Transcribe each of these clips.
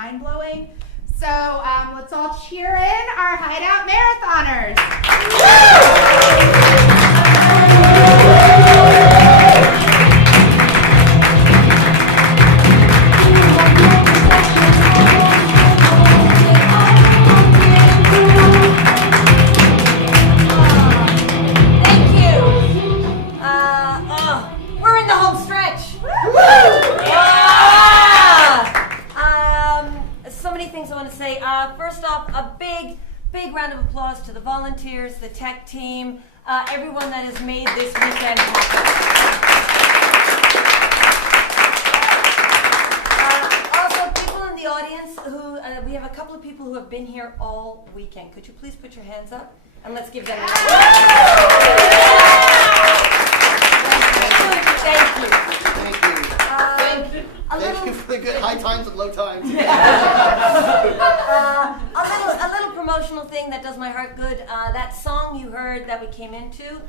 mind-blowing. So let's all cheer in our Hideout marathoners. Thank you. We're in the home stretch. So many things I want to say. First off, a big round of applause to the volunteers, the tech team, everyone that has made this weekend happen. Also, people in the audience who, we have a couple of people who have been here all weekend. Could you please put your hands up? And let's give them a round. Thank you. Thank you for the good high times and low times. A little promotional thing that does my heart good. That song you heard that we came into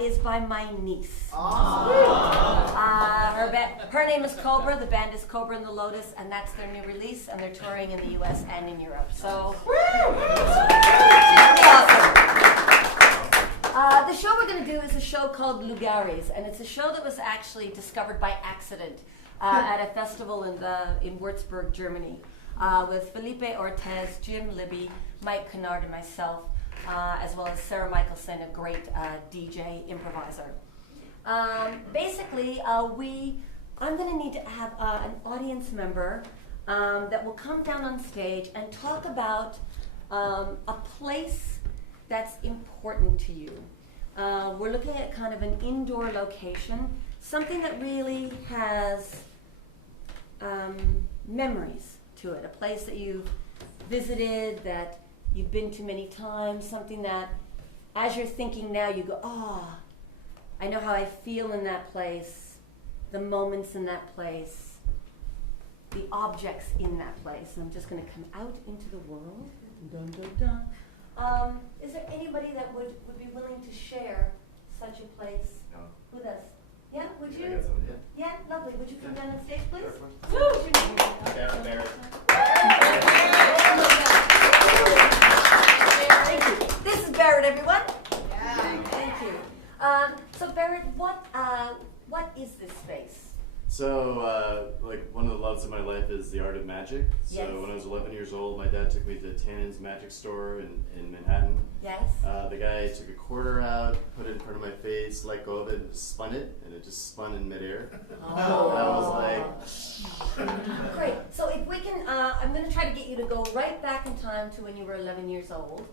is by my niece. Her name is Cobra. The band is Cobra and the Lotus, and that's their new release. And they're touring in the U.S. and in Europe. So, awesome. The show we're going to do is a show called Lugares, and it's a show that was actually discovered by accident at a festival in Würzburg, Germany, with Felipe Ortez, Jim Libby, Mike Kennard, and myself, as well as Sarah Michelson, a great DJ improviser. Basically, I'm going to need to have an audience member that will come down on stage and talk about a place that's important to you. We're looking at kind of an indoor location, something that really has memories to it, a place that you've visited, that you've been to many times, something that as you're thinking now you go, I know how I feel in that place, the moments in that place, the objects in that place. And I'm just going to come out into the world. Dun, dun, dun. Is there anybody that would be willing to share such a place? No. Who does? Yeah, would you? I got some, Yeah, lovely. Would you come down on stage, please? Sure, of Woo! What's your name? Barrett. Thank you. This is Barrett, everyone. Yeah. Thank you. So Barrett, what is this space? So, like, one of the loves of my life is the art of magic. So Yes. when I was 11 years old, my dad took me to Tannen's Magic Store in Manhattan. Yes. The guy took a quarter out, put it in front of my face, let go of it, and just spun it, and it just spun in midair. Oh. And I was like... Great. So if we can, I'm going to try to get you to go right back in time to when you were 11 years old.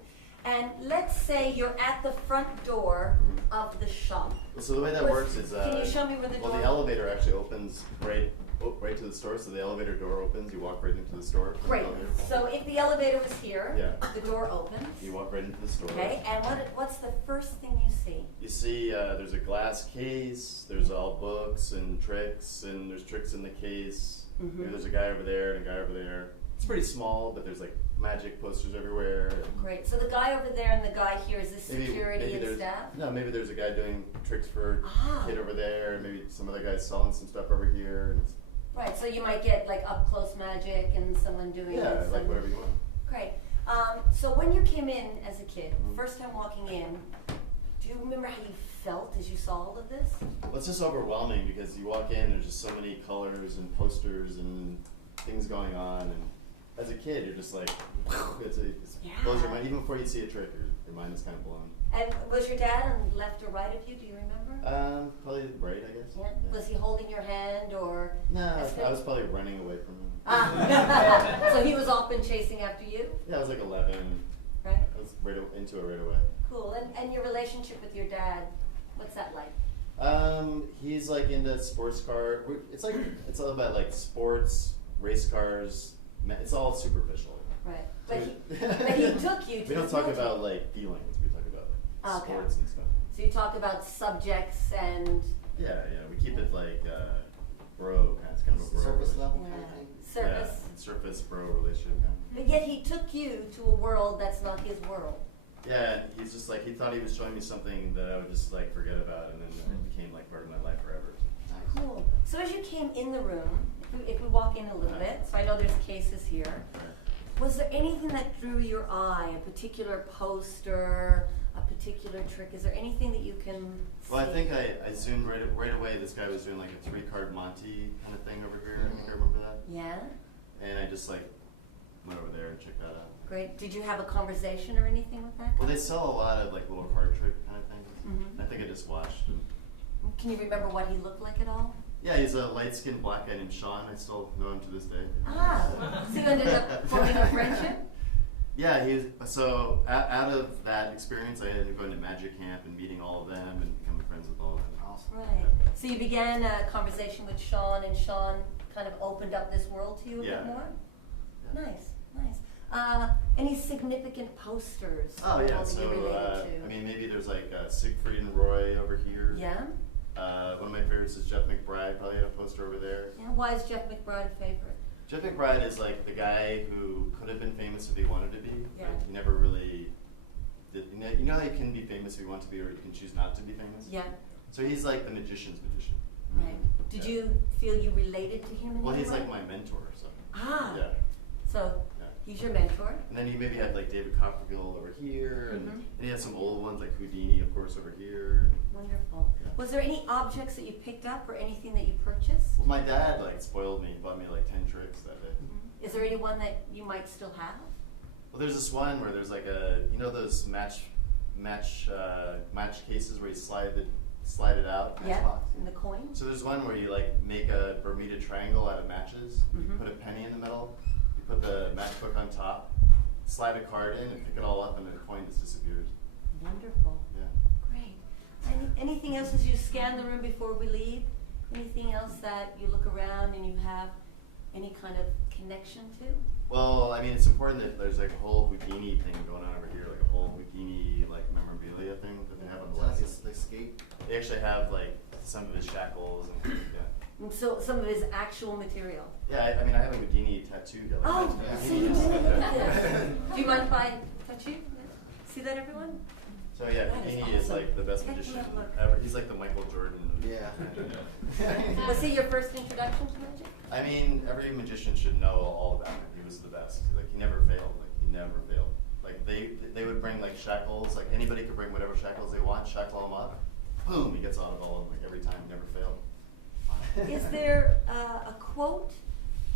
And let's say you're at the front door of the shop. So the way that works is... Can you show me where the door... Well, the elevator actually opens right to the store, so the elevator door opens, you walk right into the store. Great. So if the elevator was here, Yeah. the door opens. You walk right into the store. Okay, and what's the first thing you see? You see there's a glass case, there's all books and there's tricks in the case. Maybe there's a guy over there and a guy over there. It's pretty small, but there's like magic posters everywhere. Great. So the guy over there and the guy here, is this security maybe and there's- staff? No, maybe there's a guy doing tricks for Ah. a kid over there, and maybe some other guy's selling some stuff over here. And it's, Right, so you might get like up close magic and someone doing yeah, some... like whatever you want. Great. So when you came in as a kid, first time walking in, do you remember how you felt as you saw all of this? Well, it's just overwhelming because you walk in, there's just so many colors and posters and things going on, and as a kid, you're just like, it blows your mind. Even before you see a trick, your mind is kind of blown. And was your dad on left or right of you? Do you remember? Probably right, I guess. Yeah. Was he holding your hand or? No, I was probably running away from him. So he was off and chasing after you? Yeah, I was like 11. Right. I was into it right away. Cool. And your relationship with your dad, what's that like? He's like into sports car. It's all about like sports, race cars. It's all superficial. Right. But he took you to... We don't talk about like feelings. We talk about like sports and stuff. So you talk about subjects and... Yeah. We keep it like bro kind. It's kind of a bro Surface relationship. level kind of thing. Surface. Yeah, surface bro relationship kind. But yet he took you to a world that's not his world. Yeah, he's just like, he thought he was showing me something that I would just like forget about, and then it became like part of my life forever. Cool. So as you came in the room, if we walk in a little bit, so I know there's cases here. Was there anything that drew your eye, a particular poster, a particular trick? Is there anything that you can see? Well, I think I zoomed right away. This guy was doing like a 3-card Monty kind of thing over here. I think I remember that. Yeah? And I just like went over there and checked that out. Great. Did you have a conversation or anything with that guy? Well, they sell a lot of like little card trick kind of things. Mhm. I think I just watched him. Can you remember what he looked like at all? Yeah, he's a light-skinned black guy named Sean. I still know him to this day. Ah, so you ended up forming a friendship? Yeah, so out of that experience, I ended up going to Magic Camp and meeting all of them and becoming friends with all of them. Awesome. Right. So you began a conversation with Sean, and Sean kind of opened up this world to you a Yeah. bit more? Yeah. Nice. Any significant posters Oh yeah, that so you related to? I mean, maybe there's like Siegfried and Roy over here. Yeah? One of my favorites is Jeff McBride. Probably had a poster over there. Yeah. Why is Jeff McBride a favorite? Jeff McBride is like the guy who could have been famous if he wanted to be, Yeah. but he never really did. You know how you can be famous if you want to be, or you can choose not to be famous? Yeah. So he's like the magician's magician. Right. Did Yeah. you feel you related to him in Well, any he's way? like my mentor, so. Ah. Yeah. So Yeah. he's your mentor. And then he maybe had like David Copperfield over here, and, Mhm. and he had some old ones like Houdini, of course, over here. Wonderful. Yeah. Was there any objects that you picked up or anything that you purchased? Well, my dad like spoiled me. He bought me like 10 tricks that day. Is there any one that you might still have? Well, there's this one where there's like those match cases where you slide it out. Yeah. Matchbox. And the coin? So there's one where you like make a Bermuda triangle out of matches. Mhm. You put a penny in the middle. You put the matchbook on top. Slide a card in and pick it all up, and then the coin just disappears. Wonderful. Yeah. Great. Anything else as you scan the room before we leave? Anything else that you look around and you have any kind of connection to? Well, I mean, it's important that there's like a whole Houdini thing going on over here, like a whole Houdini like memorabilia thing that they have on the Like left. it's the skate. They actually have like some of his shackles and yeah. And so some of his actual material. Yeah, I mean, I have a Houdini tattoo. Like, Oh, yeah. so you do look at this. Do you mind if I touch you? See that, everyone? So yeah, That is Houdini is awesome. like the best Take a magician look. ever. He's like the Michael Jordan. Yeah. Was he your first introduction to magic? I mean, every magician should know all about him. He was the best. Like he never failed. Like he never failed. Like they would bring like shackles. Like anybody could bring whatever shackles they want. Shackle them up. Boom! He gets out of all of them. Like every time. Never failed. Is there a quote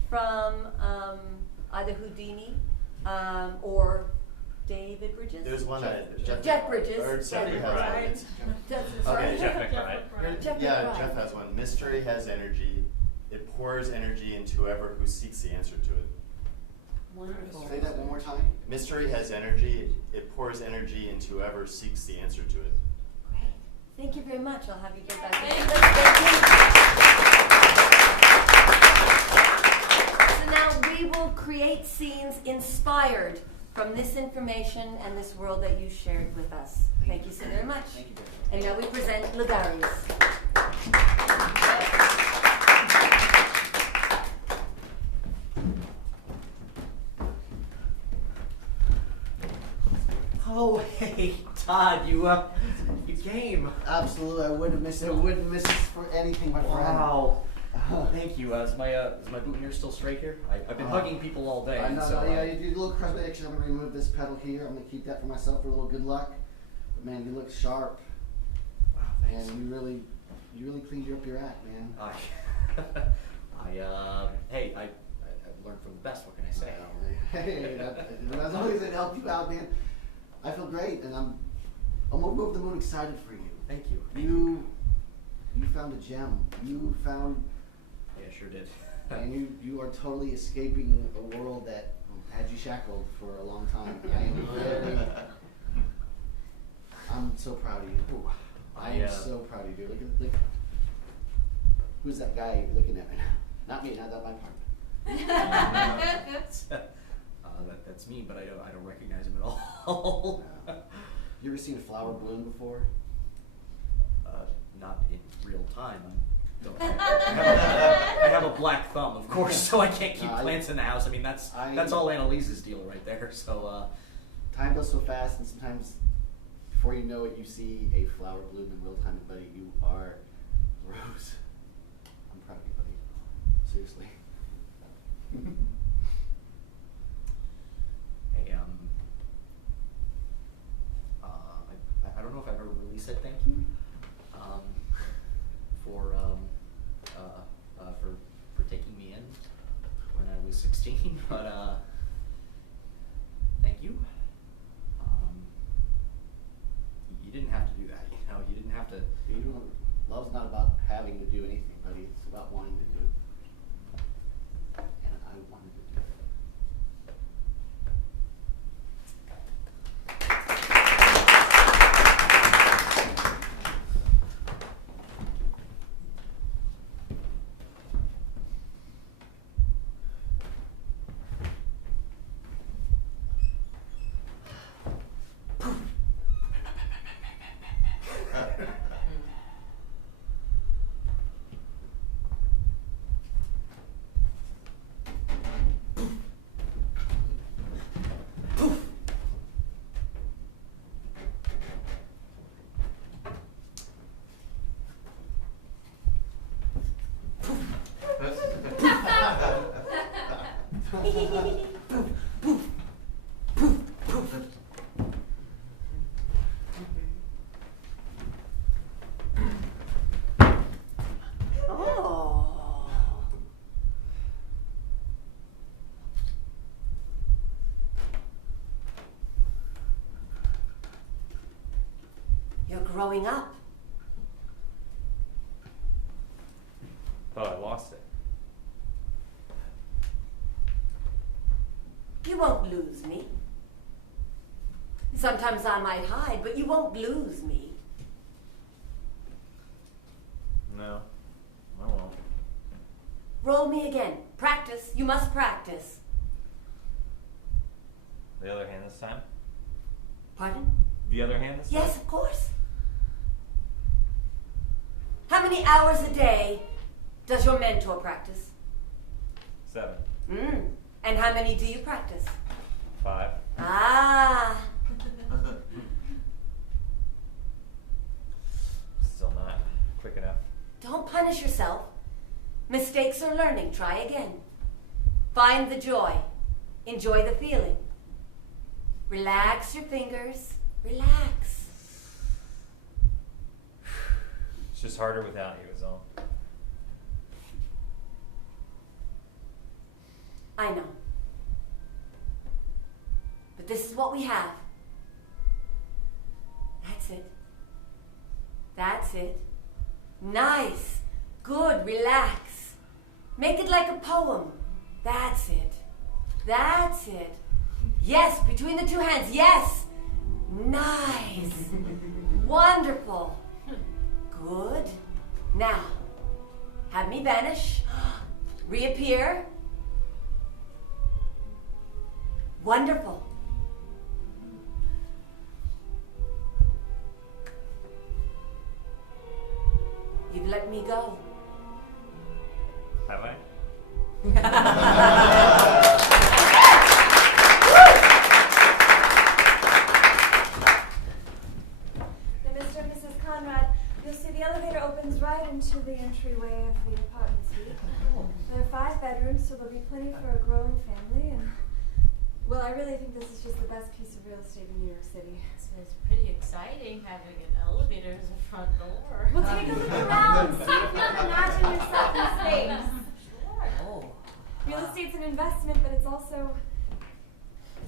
from either Houdini or David Bridges? There's one that Jeff Bridges. Or sorry, Jeff sorry. McBride. Sorry. Okay, Jeff McBride. Jeff Yeah, McBride. Jeff has one. Mystery has energy. It pours energy into whoever who seeks the answer to it. Wonderful. Say that one more time. Mystery has energy. It pours energy into whoever seeks the answer to it. Great. Thank you very much. I'll have you get back. So now we will create scenes inspired from this information and this world that you shared with us. Thank you so very much. Thank you, And now we present Lugaris. Oh, hey, Todd, you came. Absolutely, I wouldn't miss it. I wouldn't miss it for anything, my friend. Wow. Thank you. Is my boutonniere still straight here? I've been hugging people all day. I know. so, Yeah, you did a little cosmetic action. I'm gonna remove this pedal here. I'm gonna keep that for myself for a little good luck. But man, you look sharp, Wow, thanks. and you really cleaned up your act, man. Hey, I learned from the best. What can I say? Hey, as always, it helped you out, man. I feel great, and I'm over the moon excited for you. Thank you. You found a gem. You found, Yeah, sure did. and you are totally escaping a world that had you shackled for a long time. I'm so proud of you. I am so proud of you. Look. Who's that guy you're looking at right now? Not me. Not that my partner. That's me, but I don't recognize him at all. You ever seen a flower bloom before? Not in real time. I have a black thumb, of course, so I can't keep plants in the house. I mean, that's all Annalise's deal right there. So time goes so fast, and sometimes before you know it, you see a flower bloom in real time. And buddy, you are Rose. I'm proud of you, buddy. Seriously. Hey, I don't know if I ever really said thank you for taking me in when I was 16, but thank you. You didn't have to do that, you know. You didn't have to. Love's not about having to do anything, buddy. It's about wanting to do it. And I wanted to do it. You're growing up. Thought I lost it. You won't lose me. Sometimes I might hide, but you won't lose me. No, I won't. Roll me again. Practice. You must practice. The other hand this time? Pardon? The other hand this time? Yes, of course. How many hours a day does your mentor practice? 7. And how many do you practice? 5. Ah. Still not quick enough. Don't punish yourself. Mistakes are learning. Try again. Find the joy. Enjoy the feeling. Relax your fingers. Relax. It's just harder without you, is all. I know. But this is what we have. That's it. That's it. Nice. Good. Relax. Make it like a poem. That's it. That's it. Yes, between the two hands. Yes. Nice. Wonderful. Good. Now, have me vanish. Reappear. Wonderful. You've let me go. Have I? Now, Mr. and Mrs. Conrad, you'll see the elevator opens right into the entryway of the apartment suite. There are 5 bedrooms, so there'll be plenty for a growing family. And well, I really think this is just the best piece of real estate in New York City. So it's pretty exciting having an elevator as a front door. Well, take a look around. See if you can imagine yourself in space. Oh. Real estate's an investment, but it's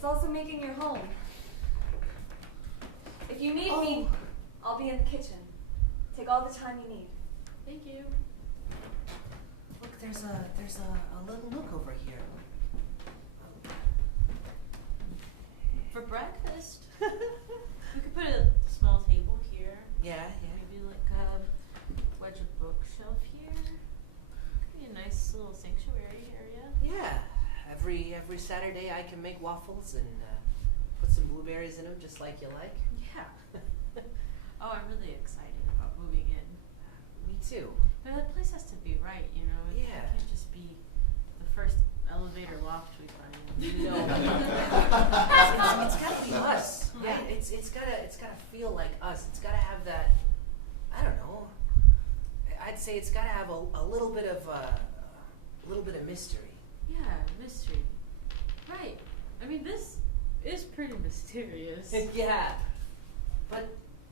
also making your home. If you need me, I'll be in the kitchen. Take all the time you need. Thank you. Look, there's a little nook over here. For breakfast, we could put a small table here. Yeah. Maybe like a wedge of bookshelf here. Could be a nice little sanctuary area. Yeah. Every Saturday I can make waffles and put some blueberries in them, just like you like. Yeah. Oh, I'm really excited about moving in. Me too. But the place has to be right, you know. It Yeah. can't just be the first elevator loft we find. No. it's gotta be us. Yeah. It's gotta feel like us. It's gotta have that. I don't know. I'd say it's gotta have a little bit of mystery. Yeah, mystery. Right. I mean, this is pretty mysterious. Yeah. But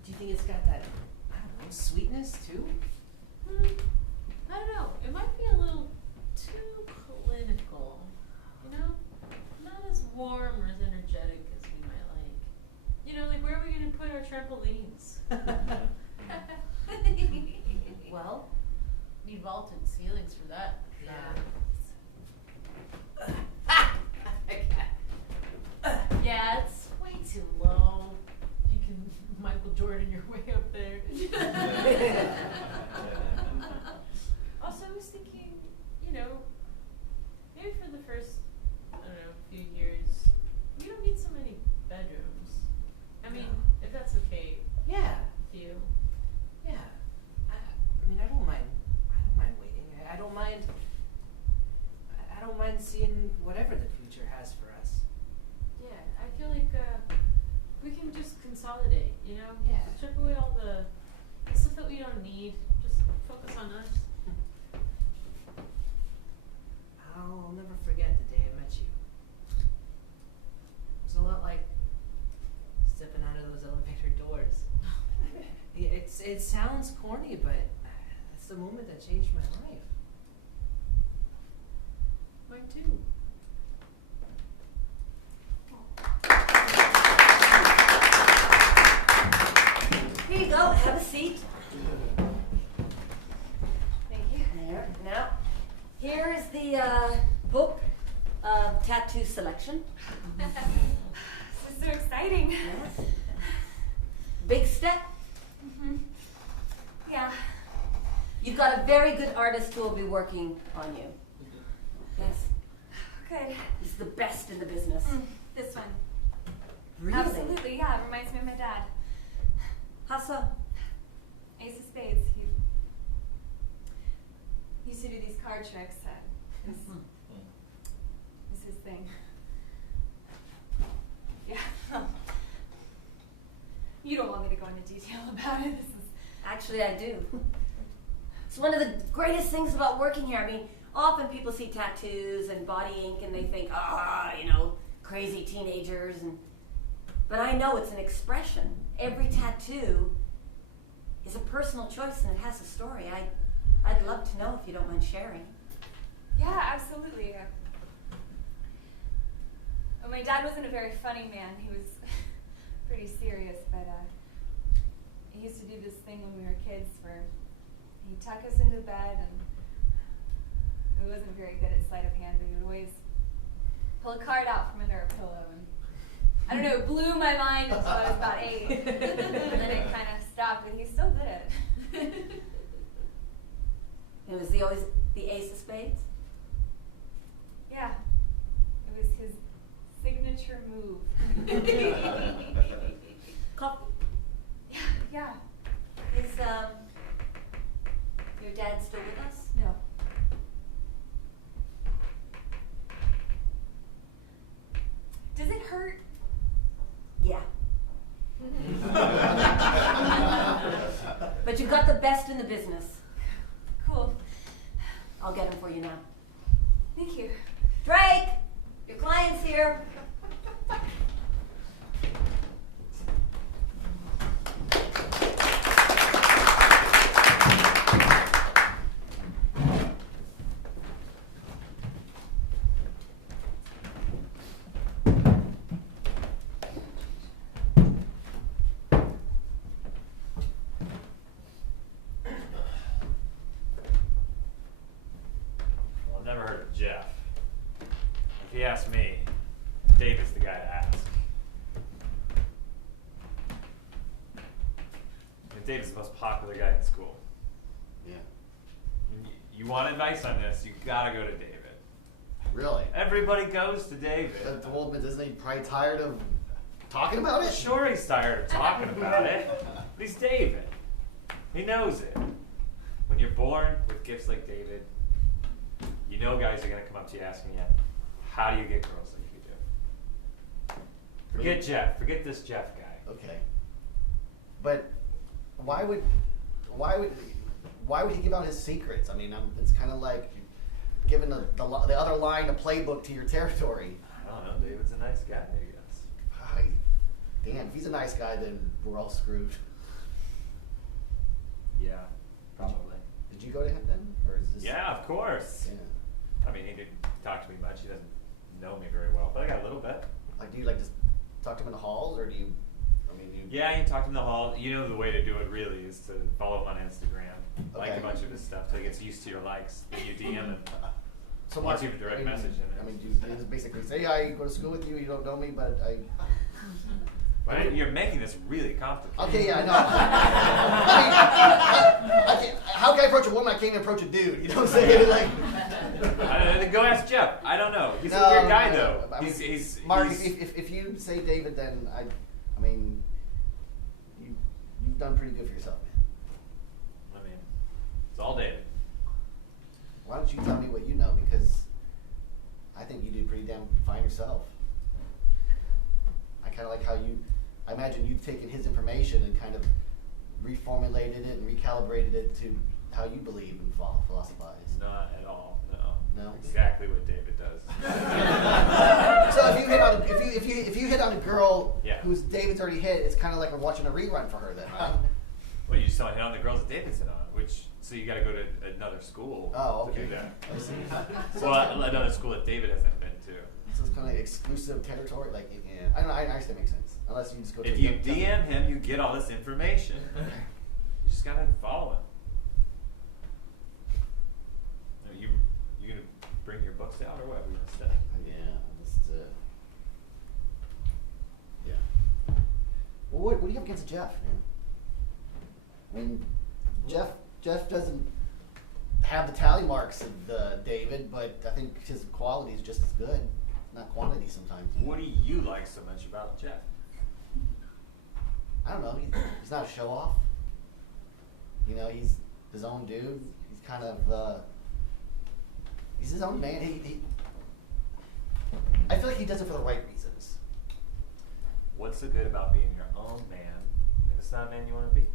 do you think it's got that, I don't know, sweetness too? I don't know. It might be a little too clinical. You know? Not as warm or as energetic as we might like. You know, like where are we going to put our trampolines? Well, Need vaulted ceilings for that. Yeah, it's way too low. You can Michael Jordan your way up there. Also, I was thinking, you know, maybe for the first, I don't know, few years, we don't need so many bedrooms. I mean, if that's okay yeah, with you. yeah. I mean, I don't mind waiting. I don't mind. I don't mind seeing whatever the future has for us. Yeah, I feel like we can just consolidate, you know? Yeah. Strip away all the stuff that we don't need. Just focus on us. I'll never forget the day I met you. It was a lot like stepping out of those elevator doors. Yeah, it sounds corny, but it's the moment that changed my life. Mine too. Here you go. Have a seat. Thank you. There. Now, here is the book of tattoo selection. This is so exciting. Yes. Big step. Yeah. You've got a very good artist who will be working on you. Yes. Good. He's the best in the business. This one. Really? Absolutely, yeah. It reminds me of my dad. How so? Ace of Spades. He used to do these card tricks. It was his thing. Yeah. You don't want me to go into detail about it. This is Actually, I do. It's one of the greatest things about working here. I mean, often people see tattoos and body ink and they think, you know, crazy teenagers. But I know it's an expression. Every tattoo is a personal choice and it has a story. I'd love to know if you don't mind sharing. Yeah, absolutely. Well, my dad wasn't a very funny man. He was pretty serious, but he used to do this thing when we were kids where he'd tuck us into bed, and he wasn't very good at sleight of hand, but he would always pull a card out from under a pillow, and I don't know, it blew my mind until I was about 8. And then it kind of stopped, but he still did it. It was always the Ace of Spades? Yeah, it was his signature move. Coffee. Yeah. Is your dad still with us? No. Does it hurt? Yeah. But you got the best in the business. Cool. I'll get him for you now. Thank you. Drake, your client's here. Well, I've never heard of Jeff. If you ask me, David's the guy to ask. And David's the most popular guy in school. Yeah. You want advice on this, you gotta go to David. Really? Everybody goes to David. But isn't he probably tired of talking about it? Sure, he's tired of talking about it, but he's David. He knows it. When you're born with gifts like David, you know guys are gonna come up to you asking you, how do you get girls like you do? Forget Really? Jeff. Forget this Jeff guy. Okay. But why would he give out his secrets? I mean, it's kind of like giving the other line a playbook to your territory. I don't know. David's a nice guy, I guess. Damn, if he's a nice guy, then we're all screwed. Yeah, probably. Did you go to him then, or is this? Yeah, of course. Yeah. I mean, he didn't talk to me much. He doesn't know me very well, but I got a little bit. Like, do you like just talk to him in the halls, or do you? I mean, you. Yeah, you talk to him in the hall. You know the way to do it really is to follow him on Instagram, like Okay. a bunch of his stuff till he gets used to your likes. Then you DM him. So Once Mark, you have a direct I mean, message in I it. mean, do you just basically say, I go to school with you, you don't know me, but I. Right? You're making this really complicated. Okay, yeah, I know. I can't, how can I approach a woman? I can't even approach a dude. You know what I'm saying? Like, I don't know. Go ask Jeff. I don't know. He's No, a weird guy, no, though. I mean, He's Mark, he's- if you say David, then I mean, you've done pretty good for yourself, man. I mean, it's all David. Why don't you tell me what you know? Because I think you do pretty damn fine yourself. I kind of like how I imagine you've taken his information and kind of reformulated it and recalibrated it to how you believe and philosophize. Not at all. No. No? Exactly what David does. So if you hit on if you hit on a girl Yeah. who's David's already hit, it's kind of like we're watching a rerun for her then, right? Well, you just don't hit on the girls that David's hit on, so you got to go to another school Oh, to okay. do that. I see. Well, another school that David hasn't been to. So it's kind of exclusive territory, like yeah. I don't know. I actually makes sense. Unless you just go to. If you DM him, you get all this information. You just gotta follow him. You gonna bring your books out or what? We gonna study? Yeah, just yeah. Well, what do you have against Jeff, man? I mean, Jeff doesn't have the tally marks of David, but I think his quality is just as good, not quantity sometimes. What do you like so much about Jeff? I don't know. He's not a show off. You know, he's his own dude. He's kind of he's his own man. I feel like he does it for the right reasons. What's so good about being your own man if it's not a man you want to be?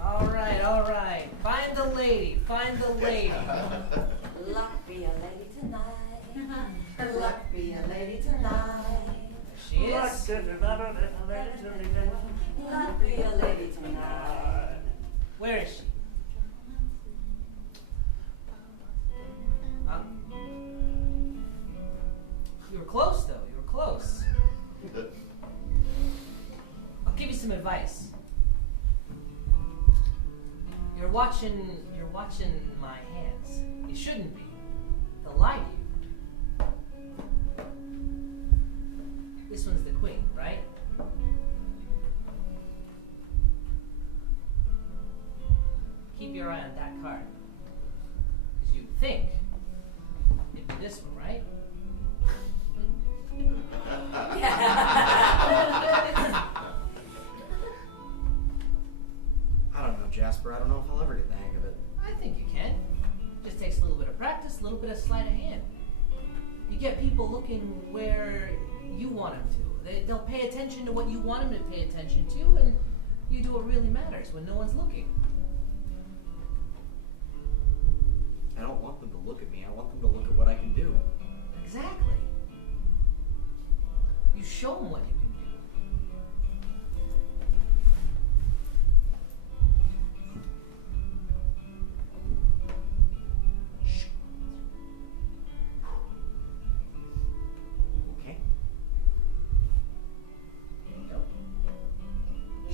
All right. Find the lady. Luck be a lady tonight. Luck be a lady tonight. She is. Luck be a lady tonight. Where is she? Huh? You were close, though. You were close. I'll give you some advice. You're watching my hands. You shouldn't be. They'll lie to you. This one's the queen, right? Keep your eye on that card. Because you think it'd be this one, right? I don't know, Jasper. I don't know if I'll ever get the hang of it. I think you can. Just takes a little bit of practice, a little bit of sleight of hand. You get people looking where you want them to. They'll pay attention to what you want them to pay attention to, and you do what really matters when no one's looking. I don't want them to look at me. I want them to look at what I can do. Exactly. You show them what you can do. Okay.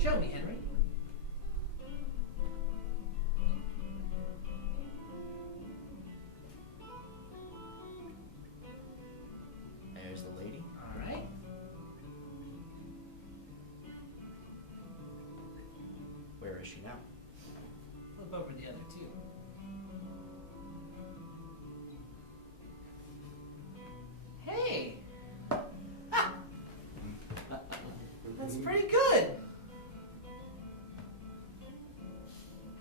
Show me, Henry. There's the lady. All right. Where is she now? Flip over the other two. Hey! Ah! That's pretty good.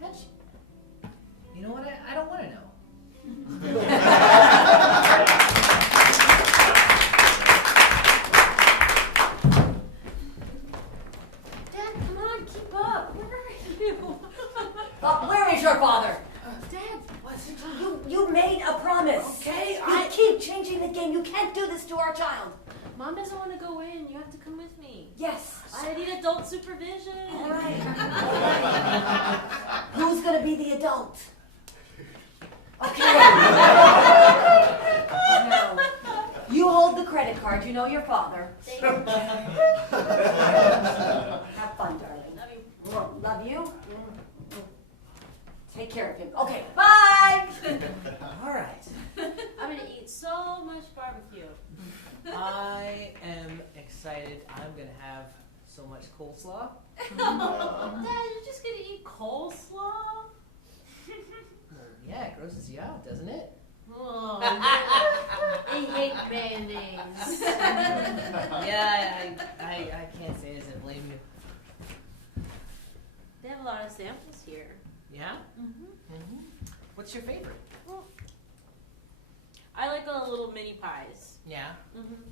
How'd you know what? I don't want to know. father. Dad, what? You made a promise. Okay, You keep changing the game. You can't do this to our child. Mom doesn't want to go in. You have to come with me. Yes. I need adult supervision. All right. Who's gonna be the adult? Okay. No. You hold the credit card. You know your father. Have fun, darling. Love you. Love you. Take care of him. Okay, bye. All right. I'm gonna eat so much barbecue. I am excited. I'm gonna have so much coleslaw. Dad, you're just gonna eat coleslaw? Well, yeah, it grosses you out, doesn't it? Oh, I hate mayonnaise. Yeah, I can't say as I blame you. They have a lot of samples here. Yeah? Mm-hmm. Mm-hmm. What's your favorite? I like the little mini pies. Yeah. Mm-hmm.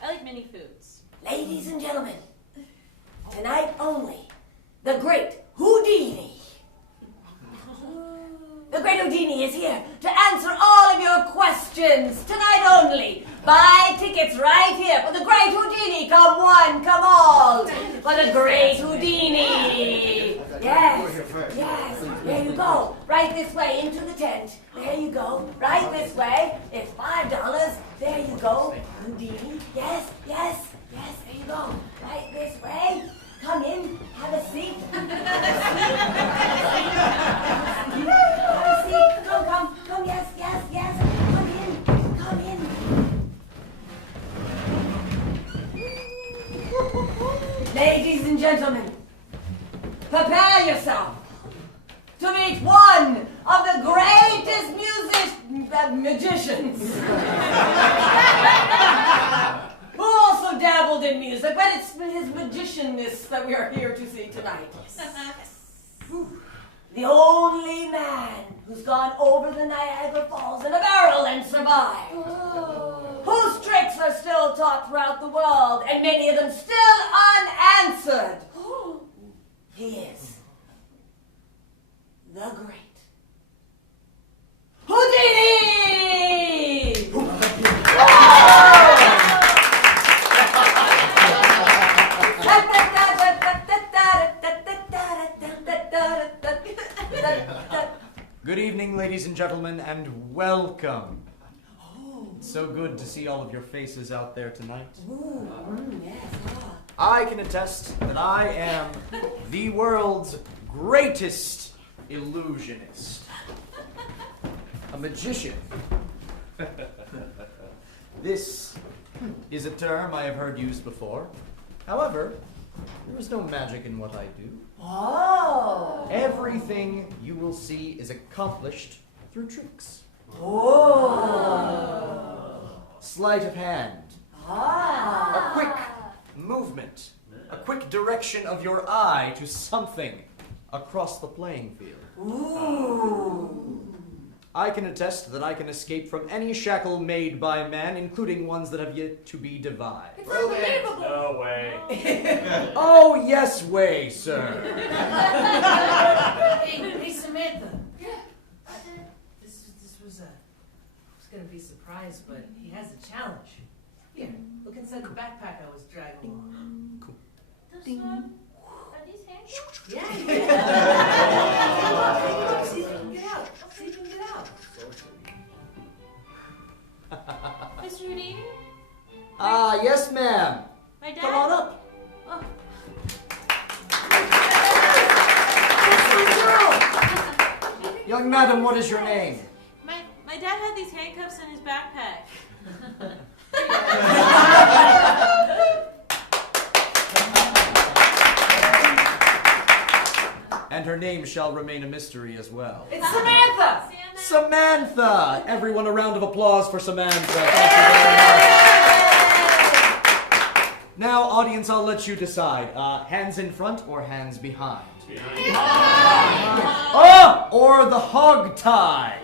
I like mini foods. Ladies and gentlemen, tonight only, the great Houdini. The great Houdini is here to answer all of your questions. Tonight only. Buy tickets right here for the great Houdini. Come one, come all. For the great Houdini. Yes, yes. There you go. Right this way into the tent. There you go. Right this way. It's $5. There you go. Houdini. Yes, yes, yes. There you go. Right this way. Come in. Have a seat. Have a seat. Come. Yes. Come in. Ladies and gentlemen, prepare yourself to meet one of the greatest magicians who also dabbled in music, but it's his magicianness that we are here to see tonight. The only man who's gone over the Niagara Falls in a barrel and survived. Whose tricks are still taught throughout the world, and many of them still unanswered. He is the great Houdini! Good evening, ladies and gentlemen, and welcome. It's so good to see all of your faces out there tonight. I can attest that I am the world's greatest illusionist. A magician. This is a term I have heard used before. However, there is no magic in what I do. Oh! Everything you will see is accomplished through tricks. Oh! Sleight of hand. A quick movement. A quick direction of your eye to something across the playing field. Ooh! I can attest that I can escape from any shackle made by man, including ones that have yet to be devised. It's unbelievable! No way. Oh, yes way, sir. Hey, Samantha. This was gonna be a surprise, but he has a challenge. Here, look inside the backpack I was dragging along. Are these handcuffs? Yeah. See if you can get out. Mr. Houdini? Yes, ma'am. My dad? Come on up. Oh. Young madam, what is your name? My dad had these handcuffs in his backpack. And her name shall remain a mystery as well. It's Samantha! Samantha! Everyone a round of applause for Samantha. Thank you very much. Now, audience, I'll let you decide. Hands in front or hands behind? Or the hog tie.